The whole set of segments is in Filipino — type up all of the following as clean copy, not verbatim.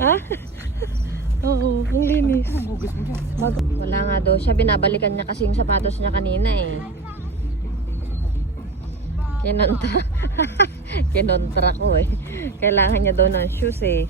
Ha? Oo, ang linis. Wala nga daw siya. Binabalikan niya kasi yung sapatos niya kanina eh. Kinontra. Kinontra ko eh. Kailangan niya daw ng shoes eh.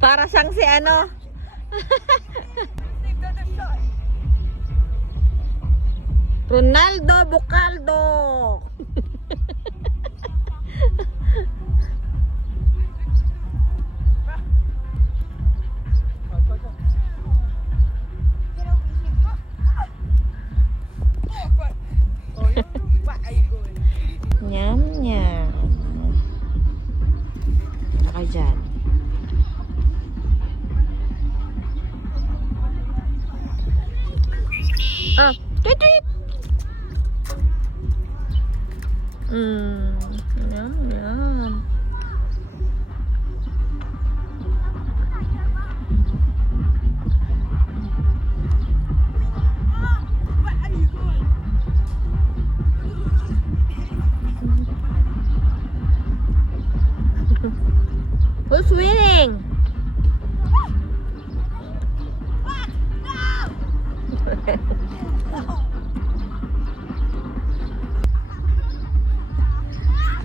Para siyang si ano? Ronaldo Bucaldo. Nyam nyam. Saka dyan. Ah, tweet. Yum, yum. Who's winning?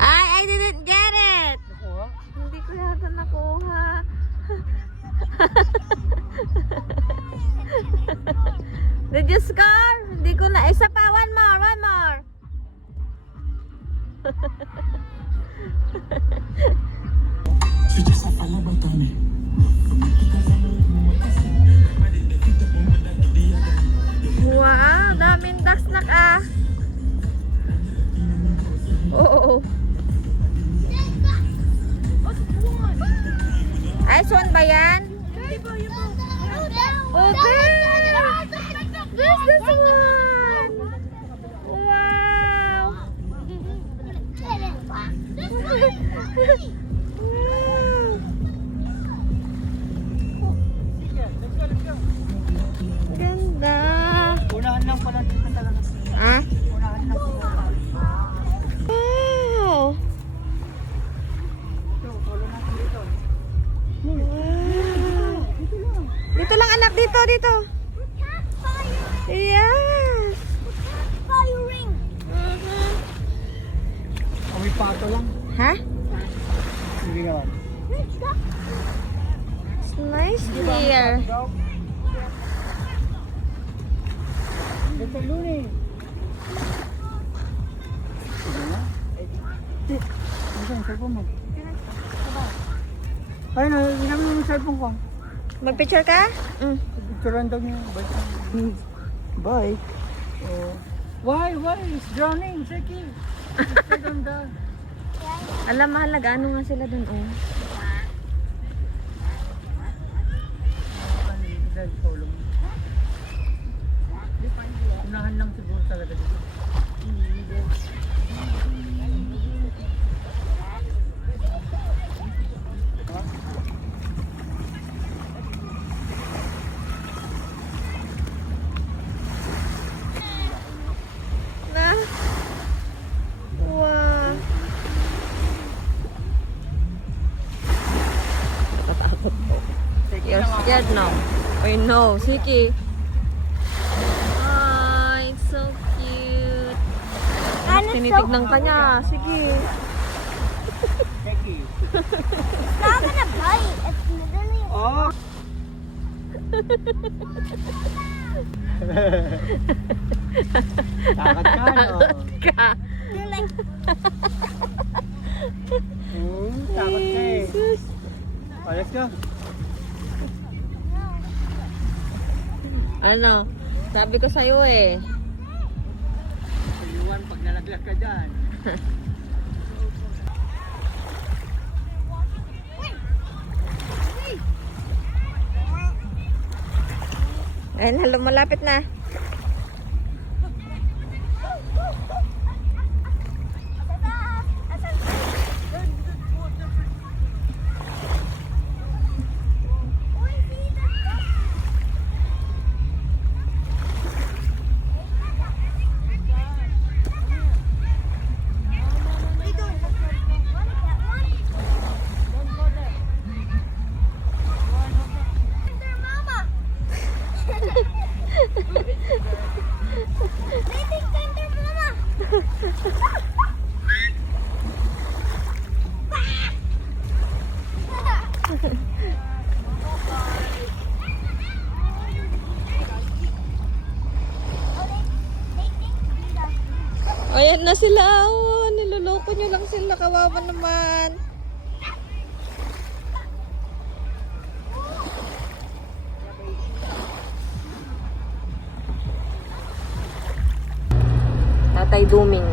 I didn't get it. Hindi ko yata nakuha. Did you score? Hindi ko na. Isa pa. One more. Wow, daming dasnak ah. Oo. Ice one ba yan? Okay. There's this one. Wow. Ganda. Unahan lang pala dito talaga. Ah? Unahan lang pala. Wow. Ito, follow natin dito. Wow. Dito lang anak, dito. Yes. Firing. Kami pato lang. Ha? Hindi naman. It's nice here. Dito luni. Ano yung cellphone mo? Ayun na, ginamit mo yung cellphone ko. Mag-picture ka? Picturean daw niya. Bike. Oh. Why? It's drowning, Seki. It's ganda. Alam, mahalaga. Ano nga sila dun, oh. Unahan lang siguro talaga dito. Na? Wow. Natatakot po. You're scared now. I know. Siki. Oh, it's so cute. Tinitignan ka niya. Sige. Seki. It's not gonna bite. It's literally. Oh! Takot ka, no? Ka. You're like. Takot ka eh. Jesus. Oh, let's go. Ano? Sabi ko sa'yo eh. Iwan pag nalaglag ka dyan. Ayun, malapit na. Ayan na sila. Oh, niloloko nyo lang sila. Kawawa naman. Tatay Duming.